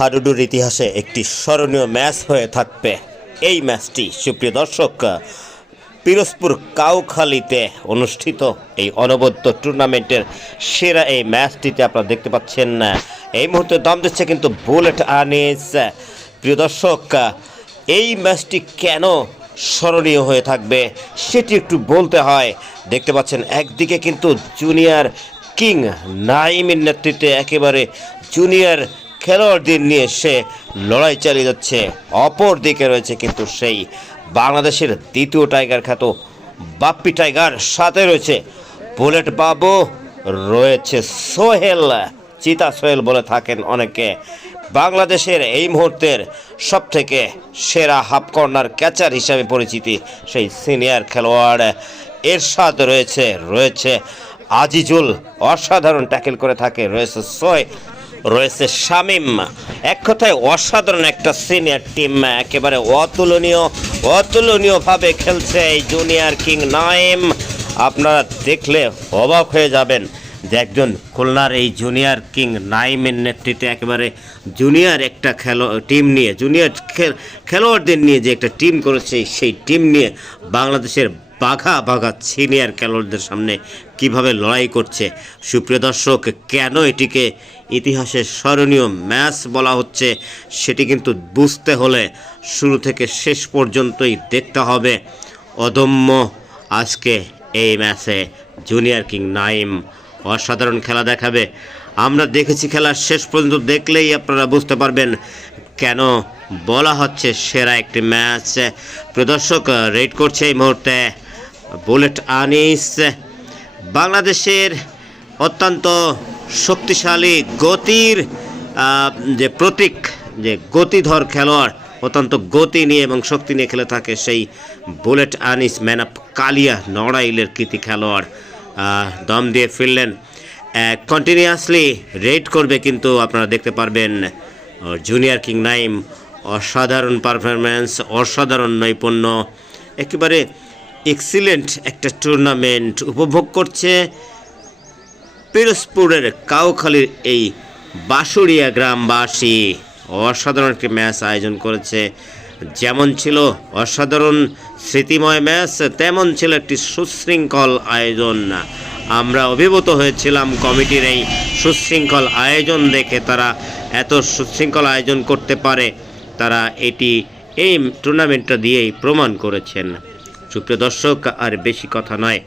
হাডুডুর ইতিহাসে একটি স্মরণীয় ম্যাচ হয়ে থাকবে এই ম্যাচটি। সুপ্রিয় দর্শক, পিরোজপুর কাউখালীতে অনুষ্ঠিত এই অনবদ্য টুর্নামেন্টের সেরা এই ম্যাচটিতে আপনারা দেখতে পাচ্ছেন এই মুহূর্তে দম দিচ্ছে কিন্তু বুলেট আনিস। প্রিয় দর্শক, এই ম্যাচটি কেন স্মরণীয় হয়ে থাকবে সেটি একটু বলতে হয়। দেখতে পাচ্ছেন একদিকে কিন্তু জুনিয়র কিং নাইমের নেতৃত্বে একেবারে জুনিয়র খেলোয়াড়দের নিয়ে সে লড়াই চালিয়ে যাচ্ছে, অপর দিকে রয়েছে কিন্তু সেই বাংলাদেশের দ্বিতীয় টাইগার খ্যাত বাপ্পি টাইগার, সাথে রয়েছে বুলেট বাবু, রয়েছে সোহেল, চিতা সোহেল বলে থাকেন অনেকে। বাংলাদেশের এই মুহূর্তের সবথেকে সেরা হাফ কর্নার ক্যাচার হিসাবে পরিচিতি সেই সিনিয়র খেলোয়াড় এরশাদ রয়েছে আজিজুল, অসাধারণ ট্যাকেল করে থাকে, রয়েছে সোহেল, রয়েছে শামীম। এক কথায় অসাধারণ একটা সিনিয়র টিম, একেবারে অতুলনীয়ভাবে খেলছে এই জুনিয়র কিং নাইম। আপনারা দেখলে অবাক হয়ে যাবেন যে একজন খুলনার এই জুনিয়র কিং নাইমের নেতৃত্বে একেবারে জুনিয়র একটা টিম নিয়ে, জুনিয়র খেলোয়াড়দের নিয়ে যে একটা টিম করেছে, সেই টিম নিয়ে বাংলাদেশের বাঘা সিনিয়র খেলোয়াড়দের সামনে কিভাবে লড়াই করছে। সুপ্রিয় দর্শক, কেন এটিকে ইতিহাসের স্মরণীয় ম্যাচ বলা হচ্ছে সেটি কিন্তু বুঝতে হলে শুরু থেকে শেষ পর্যন্তই দেখতে হবে। অদম্য আজকে এই ম্যাচে জুনিয়র কিং নাইম অসাধারণ খেলা দেখাবে। আমরা দেখেছি, খেলার শেষ পর্যন্ত দেখলেই আপনারা বুঝতে পারবেন কেন বলা হচ্ছে সেরা একটি ম্যাচ। প্রদর্শক রেড করছে এই মুহূর্তে বুলেট আনিস, বাংলাদেশের অত্যন্ত শক্তিশালী গতির যে প্রতীক, যে গতিধর খেলোয়াড়, অত্যন্ত গতি নিয়ে এবং শক্তি নিয়ে খেলে থাকে সেই বুলেট আনিস, ম্যান অফ কালিয়া নড়াইলের কৃতি খেলোয়াড়, দম দিয়ে ফিরলেন। কন্টিনিউয়াসলি রেড করবে কিন্তু আপনারা দেখতে পারবেন জুনিয়র কিং নাইম অসাধারণ পারফরম্যান্স, অসাধারণ নৈপুণ্য, একেবারে এক্সিলেন্ট একটা টুর্নামেন্ট উপভোগ করছে পিরোজপুরের কাউখালীর এই বাঁশুড়িয়া গ্রামবাসী। অসাধারণ একটি ম্যাচ আয়োজন করেছে, যেমন ছিল অসাধারণ স্মৃতিময় ম্যাচ, তেমন ছিল একটি সুশৃঙ্খল আয়োজন। আমরা অভিভূত হয়েছিলাম কমিটির এই সুশৃঙ্খল আয়োজন দেখে। তারা এত সুশৃঙ্খল আয়োজন করতে পারে, তারা এই টুর্নামেন্টটা দিয়েই প্রমাণ করেছেন। সুপ্রিয় দর্শক, আর বেশি কথা নয়,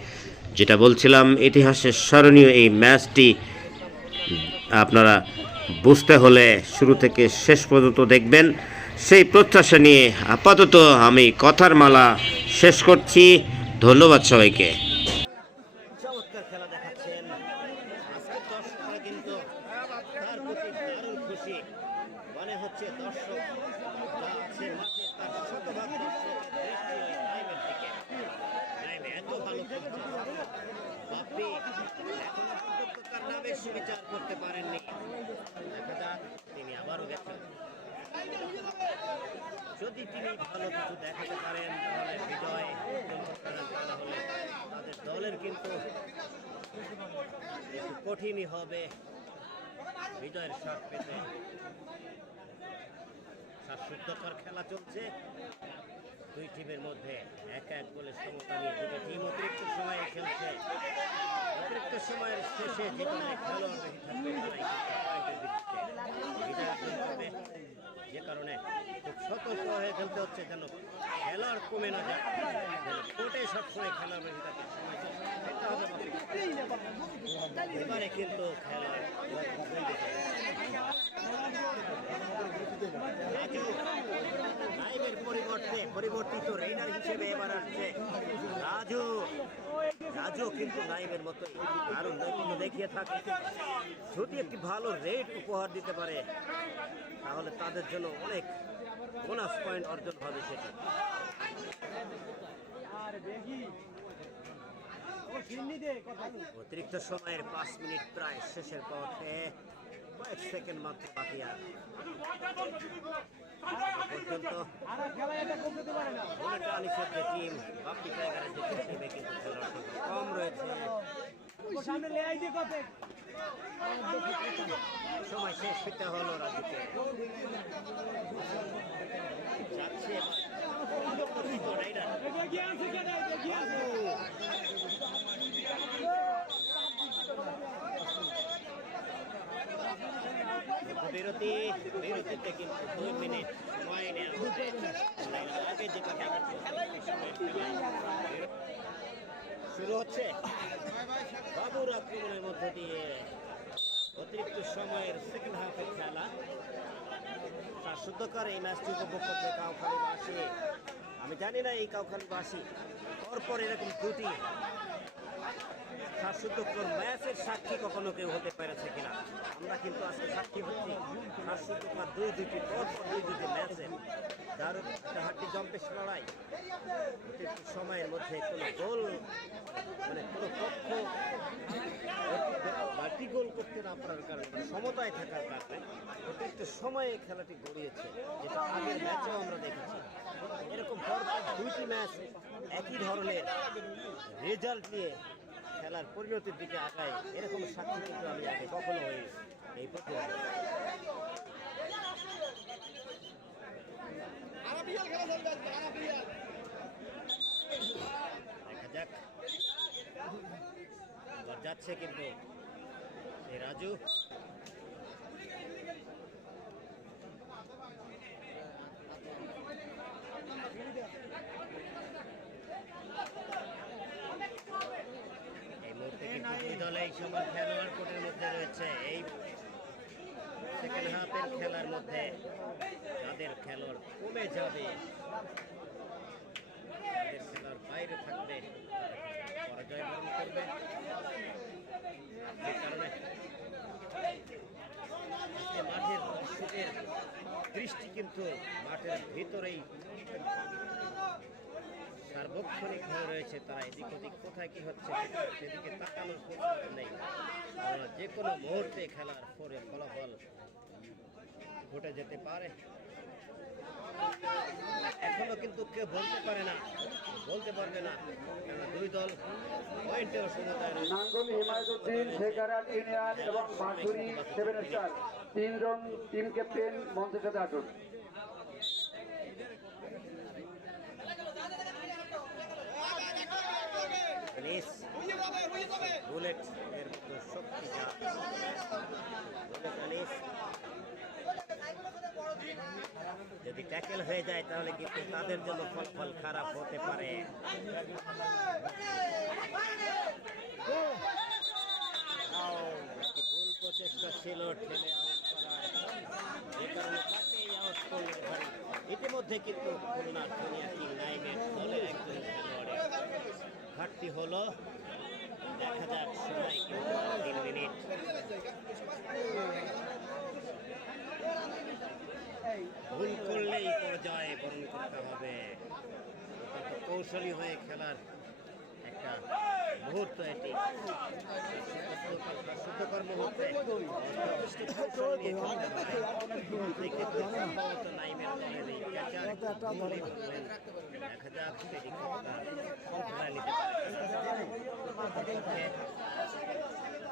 যেটা বলছিলাম, ইতিহাসের স্মরণীয় এই ম্যাচটি আপনারা বুঝতে হলে শুরু থেকে শেষ পর্যন্ত দেখবেন, সেই প্রত্যাশা নিয়ে আপাতত আমি কথার মালা শেষ করছি। ধন্যবাদ সবাইকে। চমৎকার খেলা দেখাচ্ছেন আজকে দর্শকরা, কিন্তু তার প্রতি দারুণ খুশি। মনে হচ্ছে দর্শক আছে মাঠে, তার শতভাগ দর্শকের দৃষ্টি ওই নাইমের দিকে। নাইম এত ভালো খেলছে, বাপ্পি এখনো পর্যন্ত তার নামে সুবিচার করতে পারেননি। দেখা যাক তিনি আবারও গেছেন, যদি তিনি ভালো কিছু দেখাতে পারেন তাহলে বিজয় অর্জন করতে পারেন, তাহলে তাদের দলের কিন্তু একটু কঠিনই হবে বিজয়ের স্বাদ পেতে। শ্বাসরুদ্ধকর খেলা চলছে দুই টিমের মধ্যে, এক গোলের সমতা নিয়ে দুটো টিম অতিরিক্ত সময়ে খেলছে। অতিরিক্ত সময়ের শেষে যে দলের খেলোয়াড় বেশি থাকবে তারাই পয়েন্টের ভিত্তিতে বিজয় অর্জন করবে। যে কারণে খুব সতর্ক হয়ে খেলতে হচ্ছে যেন খেলার কমে না যায়, যেন কোর্টে সবসময় খেলার বেশি থাকে, সময় দেখতে হবে। এবারে কিন্তু খেলার নাইমের পরিবর্তিত রেইনার হিসেবে এবার আসছে রাজু কিন্তু নাইমের মতোই দারুণ নৈপুণ্য দেখিয়ে থাকে। যদি একটি ভালো রেট উপহার দিতে পারে তাহলে তাদের জন্য অনেক বোনাস পয়েন্ট অর্জন হবে। সেটি অতিরিক্ত সময়ের 5 মিনিট প্রায় শেষের পথে, কয়েক সেকেন্ড মাত্র বাকি। আর পর্যন্ত বুলেট আনিসের যে টিম, বাপ্পি টাইগারের যে টিমে কিন্তু খেলোয়াড় কম রয়েছে। সময় শেষ ফিরতে হলো রাজুকে। যাচ্ছে বিরতিতে কিন্তু 2 মিনিট সময় নেওয়া হচ্ছে। আগে যে কথা শুরু হচ্ছে বাবুর আক্রমণের মধ্য দিয়ে অতিরিক্ত সময়ের সেকেন্ড হাফের খেলা। শ্বাসরুদ্ধকর এই ম্যাচটি উপভোগ করছে কাউখালীবাসী। আমি জানি না এই কাউখালীবাসী পরপর এরকম দুটি শ্বাসরুদ্ধকর ম্যাচের সাক্ষী কখনো কেউ হতে পেরেছে কিনা। আমরা কিন্তু আজকে সাক্ষী হচ্ছি শ্বাসরুদ্ধকর দুটি পরপর দুটি ম্যাচের দারুণ হাড্ডি জম্পেশ লড়াই। অতিরিক্ত সময়ের মধ্যে কোনো গোল মানে কোনো পক্ষ বাড়তি গোল করতে না পারার কারণে সমতায় থাকার কারণে অতিরিক্ত সময়ে খেলাটি গড়িয়েছে, যেটা আগের ম্যাচেও আমরা দেখেছি। এরকম পরপর দুইটি ম্যাচ একই ধরনের রেজাল্ট নিয়ে খেলার পরিণতির দিকে আগায়, এরকম সাক্ষী কিন্তু আমি আগে কখনো হই এই প্রথম। দেখা যাক এবার যাচ্ছে কিন্তু এই রাজু। এই মুহূর্তে কিন্তু দুই দলে এই সময় খেলোয়াড় কোর্টের মধ্যে রয়েছে। এই সেকেন্ড হাফের খেলার মধ্যে যাদের খেলোয়াড় কমে যাবে, যাদের খেলার বাইরে থাকবে, পরাজয় বরণ করবে। এই কারণে মাঠের দর্শকের দৃষ্টি কিন্তু মাঠের ভিতরেই সার্বক্ষণিক হয়ে রয়েছে। তারা এদিক ওদিক কোথায় কি হচ্ছে সেদিকে তাকানোর প্রয়োজন নেই। যে কোনো মুহূর্তে খেলার ফলাফল ঘটে যেতে পারে। এখনো কিন্তু কেউ বলতে পারবে না, কেননা দুই দল পয়েন্টেও সমতায় রয়েছে। নাঙ্গল হিমায়তুদ্দিন, শেখারাট ইউনিয়ন এবং বাঁশুরি 7 স্টার, 3 জন টিম ক্যাপ্টেন মঞ্চের সাথে আসুন। বুলেট এর মতো শক্তি যদি ট্যাকেল হয়ে যায় তাহলে কিন্তু তাদের জন্য ফলাফল খারাপ হতে পারে। ভুল প্রচেষ্টা ছিল ঠেলে আউট করার, যে কারণে তাকেই আউট করলেন ভারী। ইতিমধ্যে কিন্তু খুলনার জুনিয়র কিং নাইমের দলের একজন খেলোয়াড়ের ঘাটতি হলো। দেখা যাক সময় কিন্তু 3 মিনিট। ভুল করলেই পর্যায়ে বরণ করতে হবে। কৌশলী হয়ে খেলার একটা মুহূর্ত এটি, সুন্দর মুহূর্তে নাইমের দেখা যাক সেটি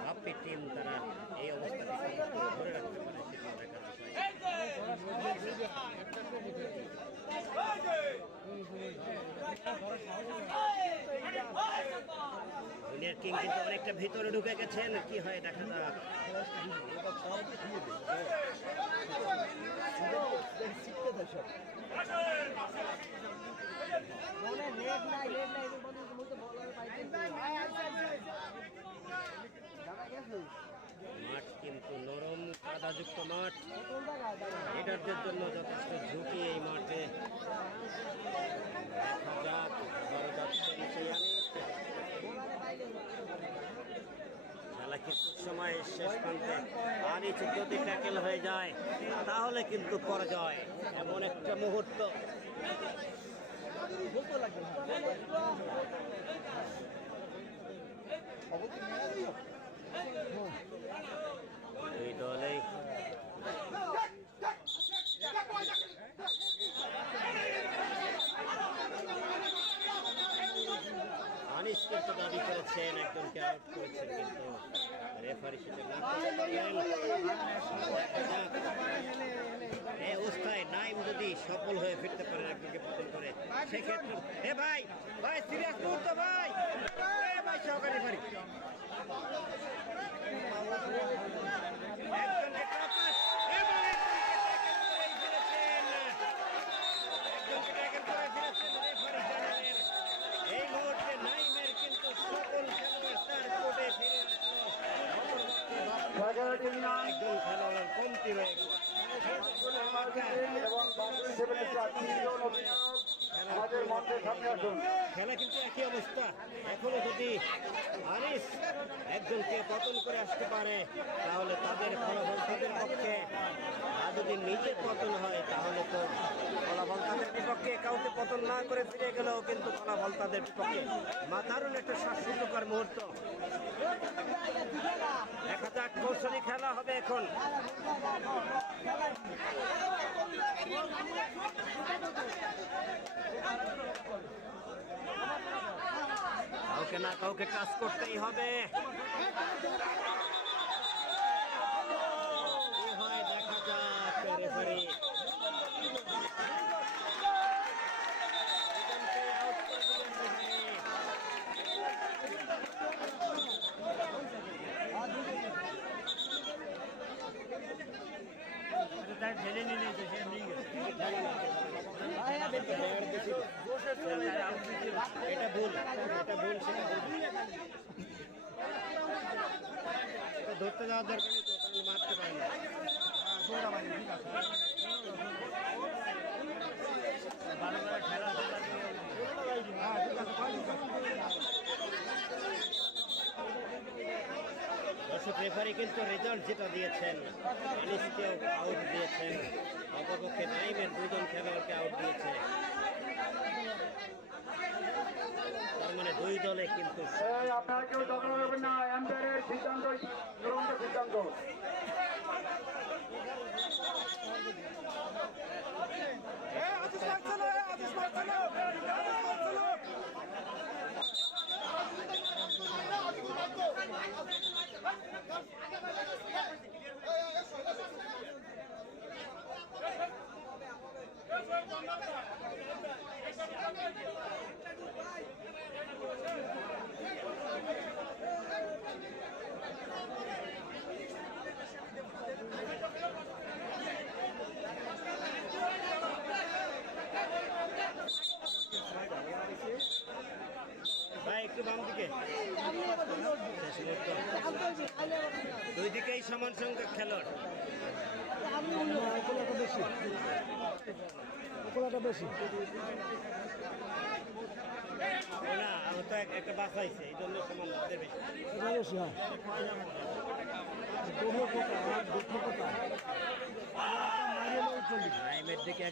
হাফি টিম তারা এই অবস্থাকে ধরে রাখতে পারে সেটিও দেখার জুনিয়র কিং কিন্তু অনেকটা ভিতরে ঢুকে গেছেন, কি হয় দেখা যাক। মাঠ কিন্তু নরম কাদাযুক্ত মাঠ, রেডারদের জন্য যথেষ্ট ঝুঁকি এই মাঠে। দেখা যাক খেলা কিন্তু সময় শেষ প্রান্তে আর এই যদি ট্যাকেল হয়ে যায় তাহলে কিন্তু পরাজয়। এমন একটা মুহূর্ত দুই দলেই আনিস কিন্তু দাবি করেছেন একজনকে আউট করেছেন, কিন্তু রেফারি সেটা না এই অবস্থায় নাইম যদি সফল হয়ে ফিরতে পারে একদিকে পতন করে সেক্ষেত্রে এ ভাই ভাই সিরিয়াস মুহূর্ত ভাই এ ভাই সহকারী রেফারি একজনকে ট্রাপাস এবং একজনকে ট্যাকেল করে ফিরেছেন রেফারি জানালেন এই মুহূর্তে নাইমের কিন্তু সকল খেলোয়াড় তার কোর্টে ফিরে একজন খেলোয়াড় কমতি হয়ে গেল এবং বাঁকুড়ি সেভেন স্টার তিনজন অধিনায়ক আমাদের মঞ্চের সামনে আসুন। খেলা কিন্তু একই অবস্থা এখনো যদি আনিস একজনকে পতন করে আসতে পারে তাহলে তাদের ফলাফল তাদের পক্ষে আর যদি নিজের পতন হয় তাহলে তো ফলাফল তাদের বিপক্ষে কাউকে পতন না করে ফিরে গেলেও কিন্তু ফলাফল তাদের বিপক্ষে দারুণ একটা শ্বাসরুদ্ধকর মুহূর্ত 1000 বছরই খেলা হবে এখন কাউকে না কাউকে কাজ করতেই হবে কি হয় দেখা যাক রেফারি এটা ভুল সেটা ধরতে যাওয়ার দরকার নেই তো কারণ মারতে পারে না দর্শক রেফারি কিন্তু রেজাল্ট যেটা দিয়েছেন আনিসকেও আউট দিয়েছেন অপরপক্ষে নাইমের 2 জন খেলোয়াড়কে আউট দিয়েছে তার মানে 2 দলে কিন্তু আপনারা কেউ যত্ন করবেন না এম্পায়ারের সিদ্ধান্ত চূড়ান্ত সিদ্ধান্ত। ভাই একটু বাম দিকে দুই দিকেই সমান সংখ্যক খেলোয়াড় বেশি না আমার তো একটা বাঁচাইছে এই জন্য সমান তাদের বেশি বেশি হয় নাইমের দিকে